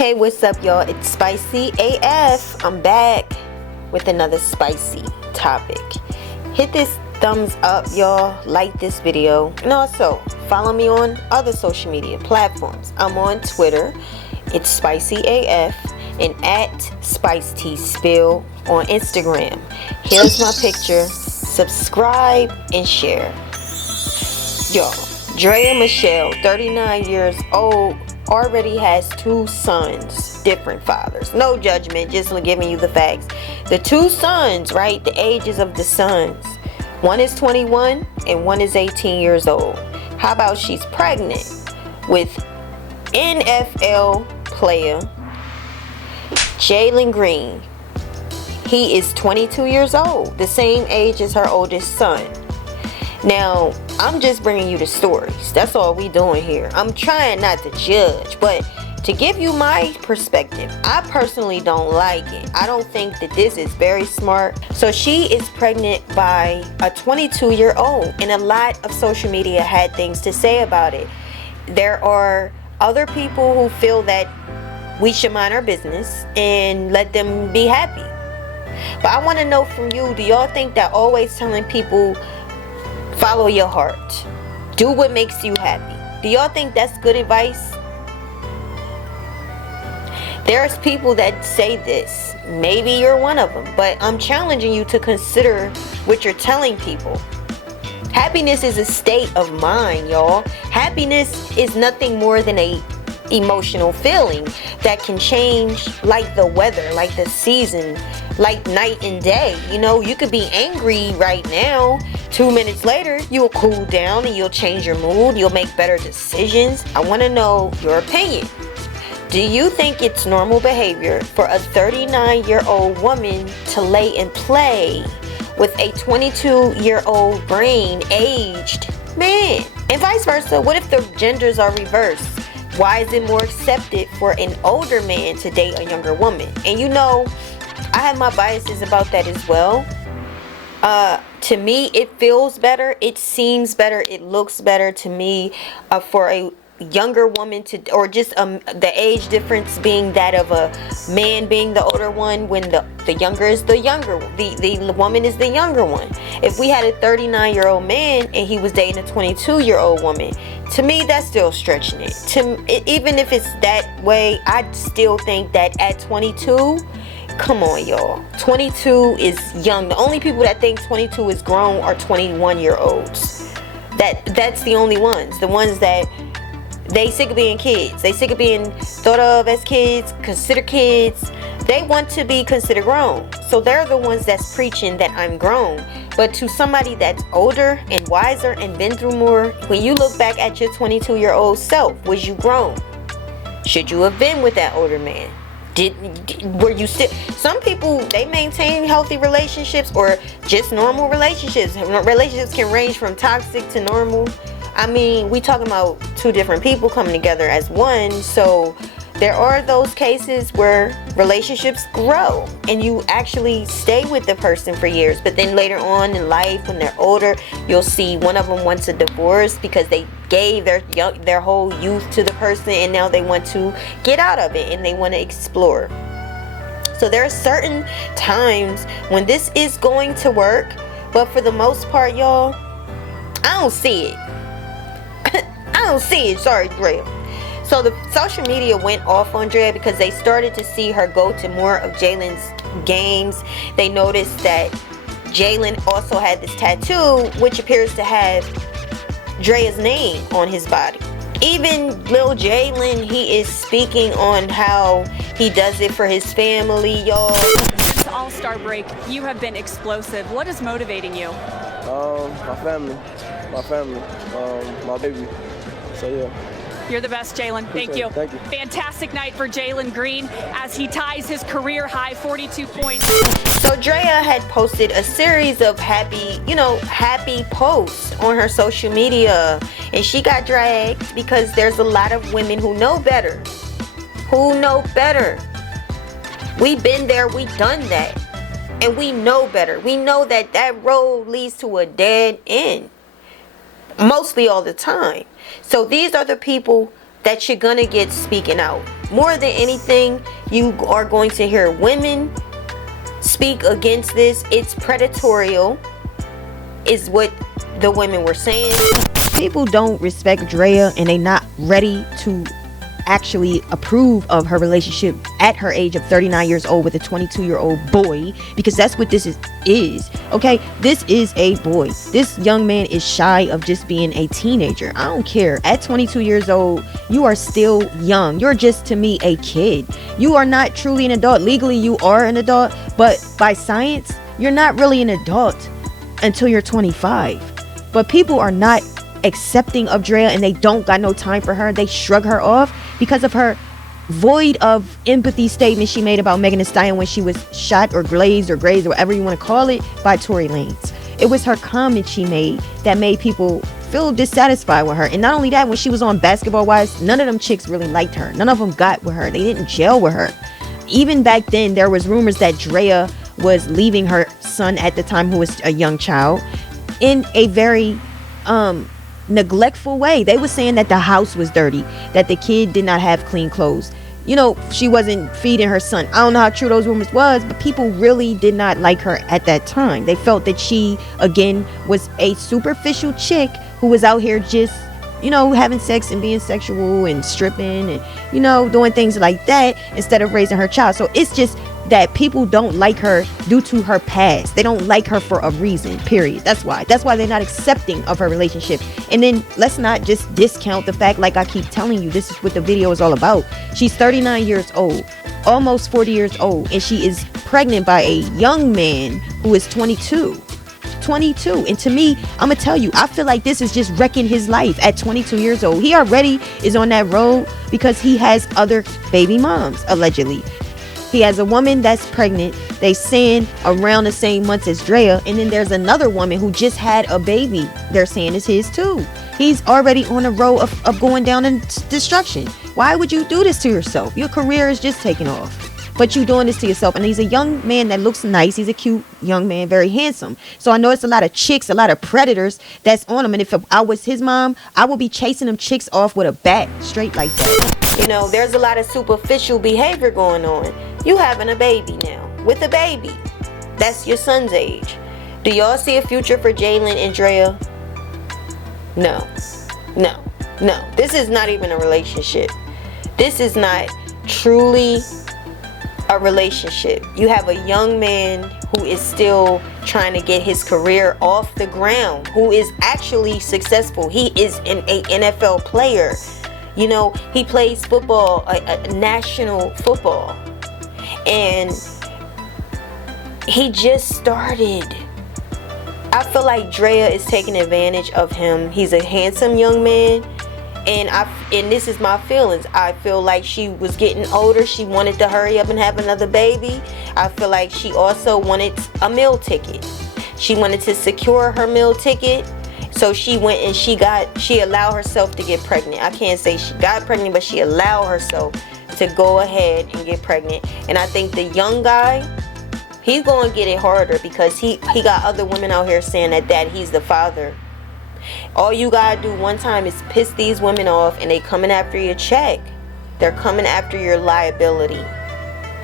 Hey, what's up, y'all? It's Spicy AF. I'm back with another spicy topic. Hit this thumbs up, y'all. Like this video. And also, follow me on other social media platforms. I'm on Twitter. It's Spicy AF. And at spicytopics on Instagram. Here's my picture. Subscribe and share. Y'all, Draya Michele, 39 years old, already has 2 sons, different fathers. No judgment, just giving you the facts. The 2 sons, right? The ages of the sons. One is 21 and one is 18 years old. How about she's pregnant with NFL player Jalen Green. He is 22 years old, the same age as her oldest son. Now, I'm just bringing you the stories. That's all we doing here. I'm trying not to judge, but to give you my perspective, I personally don't like it. I don't think that this is very smart. So she is pregnant by a 22-year-old, and a lot of social media had things to say about it. There are other people who feel that we should mind our business and let them be happy. But I want to know from you, do y'all think that always telling people follow your heart, do what makes you happy, do y'all think that's good advice? There's people that say this. Maybe you're one of them, but I'm challenging you to consider what you're telling people. Happiness is a state of mind, y'all. Happiness is nothing more than a emotional feeling that can change like the weather, like the season, like night and day. You know, you could be angry right now. 2 minutes later, you'll cool down and you'll change your mood. You'll make better decisions. I want to know your opinion. Do you think it's normal behavior for a 39-year-old woman to lay and play with a 22-year-old brain-aged man? And vice versa, what if the genders are reversed? Why is it more accepted for an older man to date a younger woman? And you know, I have my biases about that as well. To me, it feels better. It seems better. It looks better to me for a younger woman to, or just the age difference being that of a man being the older one, when the younger is the younger, the woman is the younger one. If we had a 39-year-old man and he was dating a 22-year-old woman, to me that's still stretching it. Even if it's that way, I still think that at 22, come on, y'all, 22 is young. The only people that think 22 is grown are 21-year-olds. That's the only ones. The ones that they sick of being kids. They sick of being thought of as kids, considered kids. They want to be considered grown. So they're the ones that's preaching that I'm grown. But to somebody that's older and wiser and been through more, when you look back at your 22-year-old self, was you grown? Should you have been with that older man? Were you still? Some people, they maintain healthy relationships or just normal relationships. Relationships can range from toxic to normal. I mean, we talking about 2 different people coming together as one. So there are those cases where relationships grow and you actually stay with the person for years. But then later on in life, when they're older, you'll see one of them wants a divorce because they gave their whole youth to the person, and now they want to get out of it and they want to explore. So there are certain times when this is going to work, but for the most part, y'all, I don't see it. I don't see it. Sorry, Draya. So the social media went off on Draya because they started to see her go to more of Jalen's games. They noticed that Jalen also had this tattoo, which appears to have Draya's name on his body. Even Lil Jalen, he is speaking on how he does it for his family, y'all. Since All-Star break, you have been explosive. What is motivating you? My family, my baby. So yeah. You're the best, Jalen. Thank you. Thank you. Fantastic night for Jalen Green as he ties his career high 42 points. So Draya had posted a series of happy posts on her social media, and she got dragged because there's a lot of women who know better. We've been there, we've done that, and we know better. We know that that road leads to a dead end. Mostly all the time. So these are the people that you're gonna get speaking out. more than anything, you are going to hear women speak against this. It's predatorial, is what the women were saying. People don't respect Draya, and they not ready to actually approve of her relationship at her age of 39 years old with a 22-year-old boy, because that's what this is. Okay, this is a boy. This young man is shy of just being a teenager. I don't care. At 22 years old, you are still young. You're just, to me, a kid. You are not truly an adult. Legally, you are an adult, but by science, you're not really an adult until you're 25. But people are not accepting of Draya, and they don't got no time for her. They shrug her off because of her void of empathy statement she made about Megan Thee Stallion when she was shot or glazed or grazed or whatever you want to call it by Tory Lanez. It was her comment she made that made people feel dissatisfied with her. And not only that, when she was on Basketball Wives, none of them chicks really liked her. None of them got with her. They didn't gel with her. Even back then, there was rumors that Draya was leaving her son at the time, who was a young child, in a very neglectful way. They were saying that the house was dirty, that the kid did not have clean clothes. You know, she wasn't feeding her son. I don't know how true those rumors was, but people really did not like her at that time. They felt that she, again, was a superficial chick who was out here just, you know, having sex and being sexual and stripping and, you know, doing things like that instead of raising her child. So it's just that people don't like her due to her past. They don't like her for a reason, period. That's why they're not accepting of her relationship. And then let's not just discount the fact, like I keep telling you, this is what the video is all about. She's 39 years old, almost 40 years old, and she is pregnant by a young man who is 22. And to me, I'm gonna tell you, I feel like this is just wrecking his life at 22 years old. He already is on that road because he has other baby moms, allegedly. He has a woman that's pregnant, they saying around the same months as Draya, and then there's another woman who just had a baby, they're saying is his too. He's already on a road of going down in destruction. Why would you do this to yourself? Your career is just taking off, but you doing this to yourself. And he's a young man that looks nice. He's a cute young man, very handsome. So I know it's a lot of chicks, a lot of predators that's on him. And if I was his mom, I would be chasing them chicks off with a bat, straight like that. You know, there's a lot of superficial behavior going on. You having a baby now, with a baby. That's your son's age. Do y'all see a future for Jalen and Draya? No. This is not even a relationship. This is not truly a relationship. You have a young man who is still trying to get his career off the ground, who is actually successful. He is an NFL player. You know, he plays football, a national football. And he just started. I feel like Draya is taking advantage of him. He's a handsome young man. And this is my feelings. I feel like she was getting older. She wanted to hurry up and have another baby. I feel like she also wanted a meal ticket. She wanted to secure her meal ticket. So she went and she allowed herself to get pregnant. I can't say she got pregnant, but she allowed herself to go ahead and get pregnant. And I think the young guy, he's going to get it harder because he got other women out here saying that he's the father. All you gotta do one time is piss these women off, and they coming after your check. They're coming after your liability.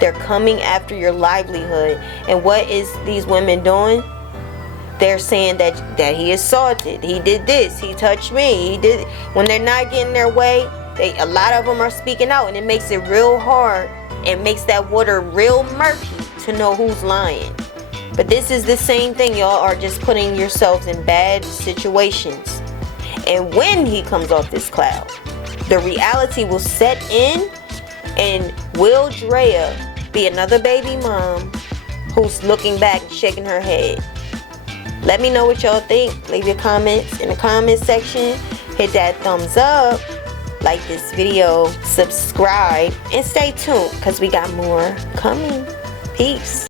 They're coming after your livelihood. And what is these women doing? They're saying that he assaulted, he did this, he touched me, he did. When they're not getting their way, a lot of them are speaking out, and it makes it real hard. It makes that water real murky to know who's lying. But this is the same thing. Y'all are just putting yourselves in bad situations. And when he comes off this cloud, the reality will set in. And will Draya be another baby mom who's looking back and shaking her head? Let me know what y'all think. Leave your comments in the comment section. Hit that thumbs up. Like this video. Subscribe. And stay tuned because we got more coming. Peace.